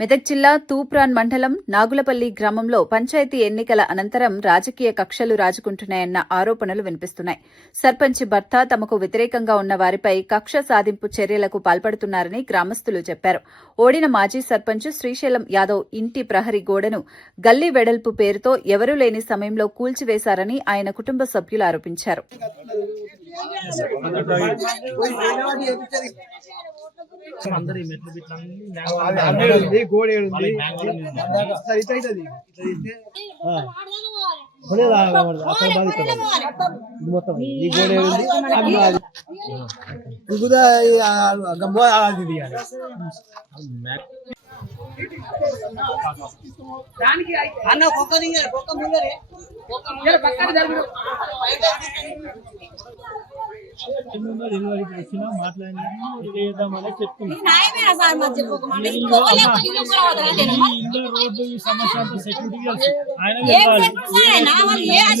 మెదక్ జిల్లా తూప్రాన్ మండలం నాగులపల్లి గ్రామంలో పంచాయతీ ఎన్నికల అనంతరం రాజకీయ కక్షలు రాజుకుంటున్నాయన్న ఆరోపణలు వినిపిస్తున్నాయి. సర్పంచ్ భర్త తమకు వ్యతిరేకంగా ఉన్న వారిపై కక్ష సాధింపు చర్యలకు పాల్పడుతున్నారని గ్రామస్తులు చెప్పారు. ఓడిన మాజీ సర్పంచ్ శ్రీశైలం యాదవ్ ఇంటి ప్రహరీ గోడను గల్లీ వెడల్పు పేరుతో ఎవరూ లేని సమయంలో కూల్చివేశారని ఆయన కుటుంబ సభ్యులు ఆరోపించారు. అన్న ఒక్క ముందరే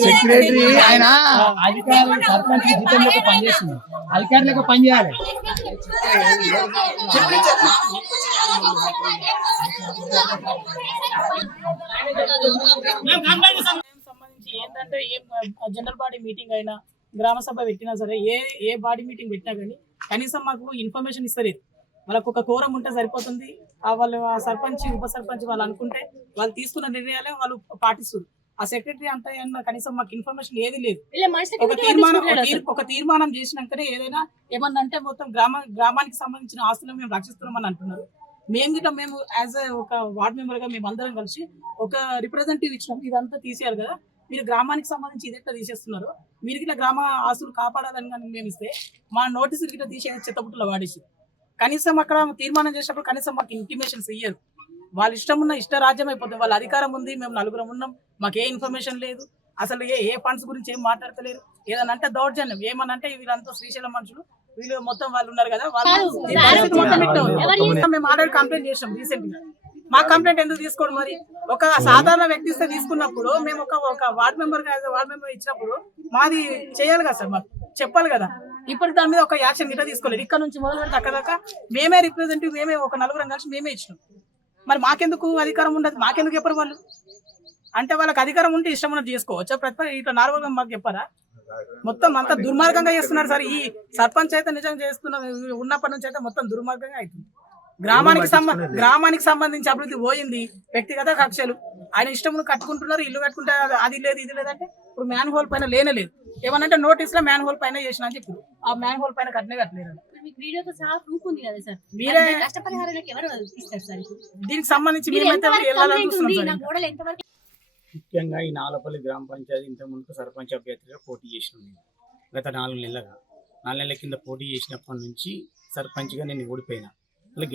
సెక్రటరీ ఆయన అధికారులు సర్పంచ్ జీతంలోకి పనిచేస్తుంది, అధికారులకు పనిచేయాలి. ఏంటంటే ఏ జనరల్ బాడీ మీటింగ్ అయినా గ్రామ సభ పెట్టినా సరే ఏ బాడీ మీటింగ్ పెట్టినా కానీ కనీసం మాకు ఇన్ఫర్మేషన్ ఇస్తారు. వాళ్ళకు ఒక కోరం ఉంటే సరిపోతుంది. వాళ్ళు ఆ సర్పంచ్ ఉప సర్పంచ్ వాళ్ళు అనుకుంటే వాళ్ళు తీసుకున్న నిర్ణయాలే వాళ్ళు పాటిస్తారు. ఆ సెక్రటరీ అంతా కనీసం మాకు ఇన్ఫర్మేషన్ ఏది లేదు. ఒక తీర్మానం చేసినాకనే ఏదైనా ఏమన్నంటే మొత్తం గ్రామానికి సంబంధించిన ఆస్తులను మేము రక్షిస్తున్నామని అంటున్నారు. మేము యాజ్ ఒక వార్డ్ మెంబర్ గా మేము అందరం కలిసి ఒక రిప్రజెంటేటివ్ ఇచ్చినాం. ఇదంతా తీసేయాలి కదా, మీరు గ్రామానికి సంబంధించి ఇదెట్లా తీసేస్తున్నారు, మీరు ఇట్లా గ్రామ ఆస్తులు కాపాడాలని కానీ మేము ఇస్తే మా నోటీసులు గిట్లా తీసే చెత్తపుట్టులో వాడేసి కనీసం అక్కడ తీర్మానం చేసినప్పుడు కనీసం మాకు ఇంటిమేషన్స్ ఇయ్యరు. వాళ్ళ ఇష్టం ఉన్న ఇష్టరాజ్యం అయిపోతుంది. వాళ్ళ అధికారం ఉంది, మేము నలుగురం ఉన్నాం, మాకు ఏ ఇన్ఫర్మేషన్ లేదు, అసలు ఏ ఫండ్స్ గురించి ఏం మాట్లాడతలేరు. ఏదన్నా అంటే దౌర్జన్యం, ఏమనంటే వీళ్ళంతా శ్రీశైలం మనుషులు, వీళ్ళు మొత్తం వాళ్ళు ఉన్నారు కదా, మేము ఆల్రెడీ కంప్లైంట్ చేసాం రీసెంట్ గా. మా కంప్లైంట్ ఎందుకు తీసుకోండి మరి? ఒక సాధారణ వ్యక్తిస్తే తీసుకున్నప్పుడు మేము ఒక వార్డ్ మెంబర్ ఇచ్చినప్పుడు మాది చేయాలి కదా సార్, మాకు చెప్పాలి కదా. ఇప్పటికి దాని మీద ఒక యాక్షన్ గిట్ట తీసుకోలేదు. ఇక్కడ నుంచి మొదలు పెడితే అక్కడ దాకా మేమే రిప్రజెంటేటివ్, మేమే ఒక నలుగురం కలిసి మేమే ఇచ్చినాం. మరి మాకెందుకు అధికారం ఉండదు? మాకెందుకు చెప్పరు వాళ్ళు? అంటే వాళ్ళకి అధికారం ఉంటే ఇష్టం ఉన్నట్టు చేసుకోవచ్చు. ప్రతి ఇట్లా నార్మల్గా మాకు చెప్పారా? మొత్తం అంతా దుర్మార్గంగా చేస్తున్నారు సార్. ఈ సర్పంచ్ అయితే నిజంగా చేస్తున్న ఉన్నప్పటి నుంచి అయితే మొత్తం దుర్మార్గంగా అవుతుంది. గ్రామానికి సంబంధించి అభివృద్ధి పోయింది. వ్యక్తిగత కక్షలు, ఆయన ఇష్టం కట్టుకుంటున్నారు, ఇల్లు కట్టుకుంటే అది లేదు ఇది లేదంటే ఇప్పుడు మ్యాన్ హోల్ పైన లేనలేదు. ఏమనంటే నోటీస్ లో మ్యాన్ హోల్ పైన చేసిన అని చెప్పి ఆ మ్యాన్ హోల్ పైన కట్టలేదు. దీనికి సంబంధించి ముఖ్యంగా ఈ నాగులపల్లి గ్రామ పంచాయతీ ఇంత ముందు సర్పంచ్ అభ్యర్థిగా పోటీ చేసినాం. గత 4 నెలల కింద పోటీ చేసినప్పటి నుంచి సర్పంచ్గా నేను ఓడిపోయినా. అలా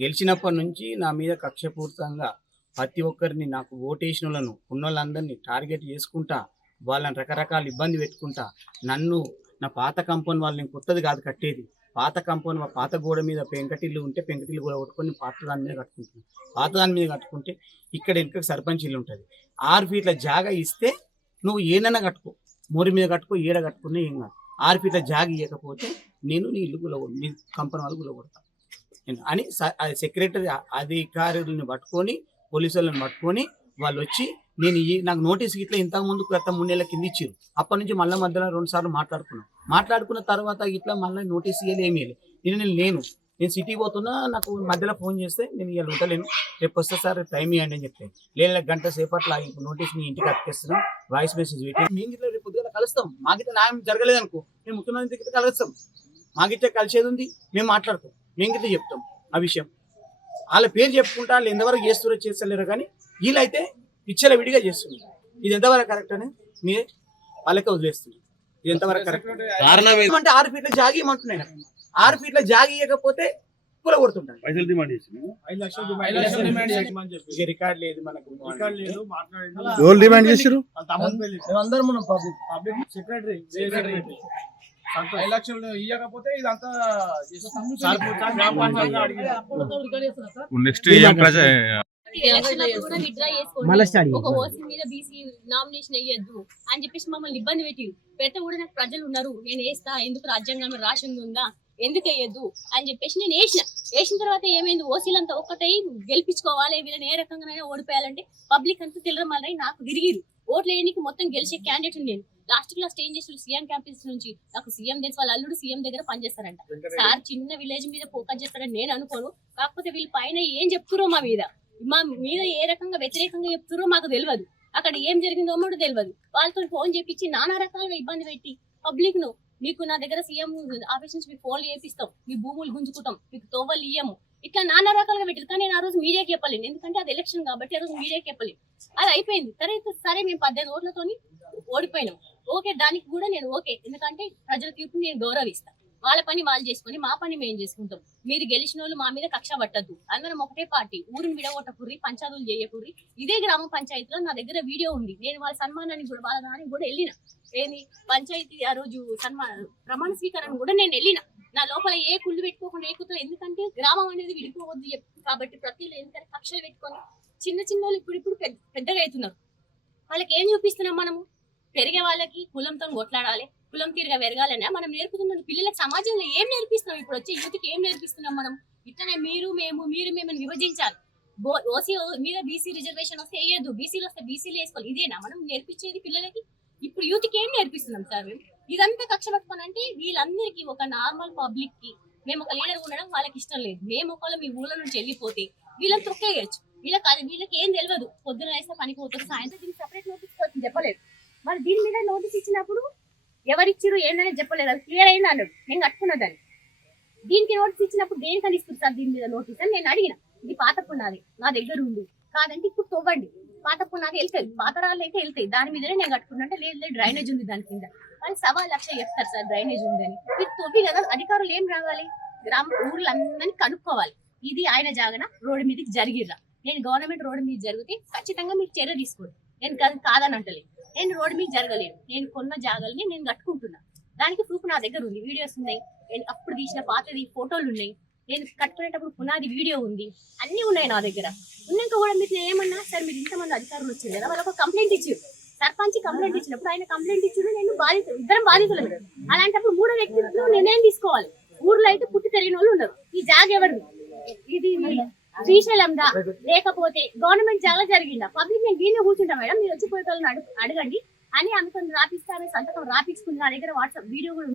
గెలిచినప్పటి నుంచి నా మీద కక్షపూరితంగా ప్రతి ఒక్కరిని, నాకు ఓటేసిన వాళ్ళను ఉన్నోళ్ళందరినీ టార్గెట్ చేసుకుంటా, వాళ్ళని రకరకాల ఇబ్బంది పెట్టుకుంటా, నన్ను నా పాత కంపౌండ్ వాళ్ళని కొత్తది కాదు కట్టేది, పాత కంపౌండ్ పాత గోడ మీద పెంకటిల్లు ఉంటే పెంకటిల్లు కూడా కొట్టుకొని పాత దాని మీద కట్టుకుంటున్నాను. పాత దాని మీద కట్టుకుంటే ఇక్కడ వెనుక సర్పంచ్ ఇల్లు ఉంటుంది. 6 ఫీట్ల జాగా ఇస్తే నువ్వు ఏదైనా కట్టుకో, మోరి మీద కట్టుకో, ఏడ కట్టుకున్నా ఏం కాదు. 6 ఫీట్ల జాగా ఇవ్వకపోతే నేను నీ ఇల్లు గులగొడు, నీ కంపెనీ వాళ్ళు గులగొడతా అని సెక్రటరీ అధికారులను పట్టుకొని, పోలీసు వాళ్ళని పట్టుకొని వాళ్ళు వచ్చి నాకు నోటీస్ ఇట్లా ఇంతకుముందు గత 3 నెలల కింద ఇచ్చారు. అప్పటి నుంచి మళ్ళీ మధ్యలో 2 సార్లు మాట్లాడుకున్న తర్వాత ఇట్లా మళ్ళీ నోటీస్ ఏమీ నేను సిటీ పోతున్నా, నాకు మధ్యలో ఫోన్ చేస్తే నేను ఇవాళ ఉండలేను, రేపు వస్తే సార్ టైం ఇవ్వండి అని చెప్తే, లేదా గంట సేపట్లో ఇప్పుడు నోటీస్ మీ ఇంటికి అతికేస్తున్నాం, వాయిస్ మెసేజ్ పెట్టి మేము ఇట్లా రేపు పొద్దుగా కలుస్తాం. మాకిట్లా న్యాయం జరగలేదు అనుకో, మేము ముఖ్యమంత్రి దగ్గర కలుస్తాం, మాకిట్లా కలిసేది ఉంది, మేము మాట్లాడతాం, మేము గిట్లా చెప్తాం ఆ విషయం. వాళ్ళ పేరు చెప్పుకుంటా వాళ్ళు ఎంతవరకు చేస్తలేరు, కానీ వీళ్ళైతే పిచ్చల విడిగా చేస్తున్నారు. ఇది ఎంతవరకు కరెక్ట్ అని మీరే వాళ్ళకే వదిలేస్తున్నారు. ఇది ఎంతవరకు కరెక్ట్ అంటే 6 ఫీట్ల జాగి ఇవ్వమంటున్నాయి. 6 ఫీట్ల జాగి ఇవ్వకపోతే కూల కొడుతుంటారు. రికార్డ్ లేదు, మనకు ఎవరు డిమాండ్ చేశారు? అందరం మనం పబ్లిక్ సెక్రటరీ 5 లక్షలు ఇవ్వకపోతే ఇదంతా ఒక ఓసీ మీద బీసీ నామినేషన్ వేయద్దు అని చెప్పేసి మమ్మల్ని ఇబ్బంది పెట్టి కూడా నాకు ప్రజలు ఉన్నారు, నేను వేస్తా, ఎందుకు రాజ్యాంగంలో రాసింది ఉందా, ఎందుకు వేయద్దు అని చెప్పేసి నేను వేసిన తర్వాత ఏమైంది, ఓసీలంతా ఒక్కటై గెలిపించుకోవాలి, వీళ్ళని ఏ రకంగానైనా ఓడిపోయాలంటే పబ్లిక్ అంతా తిరగమని నాకు తిరిగిరు. ఓట్లు వేయడానికి మొత్తం గెలిచే క్యాండిడేట్ నేను. లాస్ట్ క్లాస్ ఏం చేస్తారు, సీఎం క్యాంపస్ నుంచి నాకు సీఎం తెలుసు, వాళ్ళ అల్లుడు సీఎం దగ్గర పనిచేస్తారంట. సార్ చిన్న విలేజ్ మీద ఫోకస్ చేస్తారని నేను అనుకోను. కాకపోతే వీళ్ళ పైన ఏం చెప్తురో మా మీద ఏ రకంగా వ్యతిరేకంగా చెప్తురో మాకు తెలియదు. అక్కడ ఏం జరిగిందో కూడా తెలియదు. వాళ్ళతో ఫోన్ చేపించి నానా రకాలుగా ఇబ్బంది పెట్టి పబ్లిక్ ను, మీకు నా దగ్గర సీఎం ఆఫీస్ నుంచి మీకు ఫోన్లు చేపిస్తాం, మీ భూములు గుంజుకుంటాం, మీకు తోవలు ఇయ్యము, ఇట్లా నానా రకాలుగా పెట్టారు. కానీ నేను ఆ రోజు మీడియాకి చెప్పలేను, ఎందుకంటే అది ఎలక్షన్ కాబట్టి ఆ రోజు మీడియాకి చెప్పలేను. అది అయిపోయింది. సరే మేము 18 ఓట్లతోని ఓడిపోయినాం. ఓకే, దానికి కూడా నేను ఓకే, ఎందుకంటే ప్రజల తీర్పుని నేను గౌరవిస్తాను. వాళ్ళ పని వాళ్ళు చేసుకుని మా పని మేము చేసుకుంటాం. మీరు గెలిచిన వాళ్ళు మా మీద కక్ష పట్టద్దు. అందరం ఒకటే పార్టీ, ఊరిని విడగొట్టకుర్రి, పంచాయతీలు చేయకుర్రి. ఇదే గ్రామ పంచాయతీలో నా దగ్గర వీడియో ఉంది. నేను వాళ్ళ సన్మానానికి కూడా వాళ్ళ నానికి కూడా వెళ్ళిన. ఏంది పంచాయతీ ఆ రోజు ప్రమాణ స్వీకారాన్ని కూడా నేను వెళ్ళిన. నా లోపల ఏ కుళ్ళు పెట్టుకోకుండా ఎక్కుతాం, ఎందుకంటే గ్రామం అనేది విడిపోవద్దు కాబట్టి ప్రతి ఎందుకంటే కక్షలు పెట్టుకొని చిన్న చిన్న వాళ్ళు ఇప్పుడు పెద్దగా అవుతున్నారు. వాళ్ళకి ఏం చూపిస్తున్నాం మనము? పెరిగే వాళ్ళకి కులంతో కొట్లాడాలి, కులం తీరుగా పెరగాలనే మనం నేర్పుతున్నాం. పిల్లలకు సమాజంలో ఏం నేర్పిస్తున్నాం? ఇప్పుడు వచ్చే యూత్కి ఏం నేర్పిస్తున్నాం మనం? ఇట్లనే మీరు మేము విభజించాలి. ఓసీ మీద బీసీ రిజర్వేషన్ వస్తే వేయద్దు, బీసీలు వస్తే బీసీలు వేసుకోవాలి. ఇదేనా మనం నేర్పించేది పిల్లలకి? ఇప్పుడు యూత్కి ఏం నేర్పిస్తున్నాం సార్ మేము? ఇదంతా కక్ష పట్టుకొని అంటే వీళ్ళందరికీ ఒక నార్మల్ పబ్లిక్ కి మేము ఒక లీడర్ ఉండడం వాళ్ళకి ఇష్టం లేదు. మేము ఒకవేళ మీ ఊళ్ళ నుంచి వెళ్ళిపోతే వీళ్ళని తొక్కేయచ్చు. వీళ్ళకి ఏం తెలియదు. పొద్దున వేస్తే పనికి పోతారు, సాయంత్రం దీనికి సపరేట్ నోటీస్ వచ్చింది చెప్పలేదు. మరి దీని మీద నోటీస్ ఇచ్చినప్పుడు ఎవరిచ్చిరు ఏంటనేది చెప్పలేదు. అది క్లియర్ అయింది అన్నాడు, నేను కట్టుకున్నదాన్ని. దీనికి నోటీస్ ఇచ్చినప్పుడు దేనికని ఇస్తుంది సార్ దీని మీద నోటీస్ అని నేను అడిగిన. ఇది పాత పునాది నా దగ్గర ఉంది కాదంటే ఇప్పుడు తవ్వండి, పాత పునాది వెళ్తాయి, పాత రాళ్ళు అయితే వెళ్తాయి, దాని మీదనే నేను కట్టుకున్నా అంటే లేదు డ్రైనేజ్ ఉంది దాని కింద. కానీ 1,00,000 చెప్తారు సార్ డ్రైనేజ్ ఉందని. ఇది తవ్వి కదా, అధికారులు ఏం రావాలి, ఊర్లందరినీ కనుక్కోవాలి. ఇది ఆయన జాగన రోడ్డు మీదకి జరిగిర్రా, నేను గవర్నమెంట్ రోడ్డు మీద జరిగితే ఖచ్చితంగా మీరు చర్య తీసుకోండి. నేను కాదని అంటలేదు, నేను రోడ్డు మీద జరగలేను, నేను కొన్న జాగాలని నేను కట్టుకుంటున్నా. దానికి ప్రూఫ్ నా దగ్గర ఉంది, వీడియోస్ ఉన్నాయి, నేను అప్పుడు తీసిన పాతది ఫోటోలు ఉన్నాయి, నేను కట్టుకునేటప్పుడు పునాది వీడియో ఉంది, అన్ని ఉన్నాయి నా దగ్గర. ఉన్నాక కూడా మీరు ఏమన్నా సార్ మీరు ఇంతమంది అధికారులు వచ్చింది కదా, వాళ్ళకి కంప్లైంట్ ఇచ్చారు. సర్పంచ్ కంప్లైంట్ ఇచ్చినప్పుడు ఆయన కంప్లైంట్ ఇచ్చారు, నేను ఇద్దరం బాధితులు. అలాంటప్పుడు 3వ వ్యక్తులు నేనేం తీసుకోవాలి? ఊర్లో అయితే పుట్టి తెలియని వాళ్ళు ఉన్నారు. ఈ జాగ ఎవరిది? ఇది శ్రీశైలందా లేకపోతే గవర్నమెంట్ జాగా జరిగిందా? పబ్లిక్ నేను దీన్ని కూర్చుంటా మేడం, మీరు వచ్చిపోయే వాళ్ళని అడగండి అని అనుకుని రాపిస్తాను. సంతకం రాపించుకుని నా దగ్గర వాట్సాప్ వీడియో కూడా